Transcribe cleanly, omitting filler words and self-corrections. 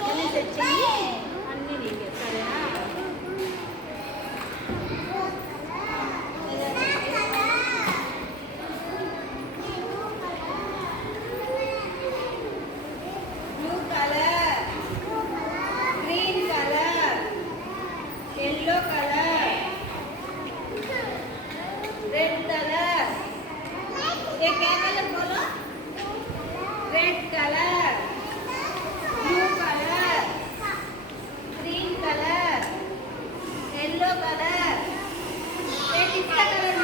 మళ్ళీ సెట్ చెయ్యి అన్నీ నీకే సరేనా blue colour green colour yellow colour red colour ये क्या कलर बोलो red colour blue colour green colour yellow colour ये किसका कलर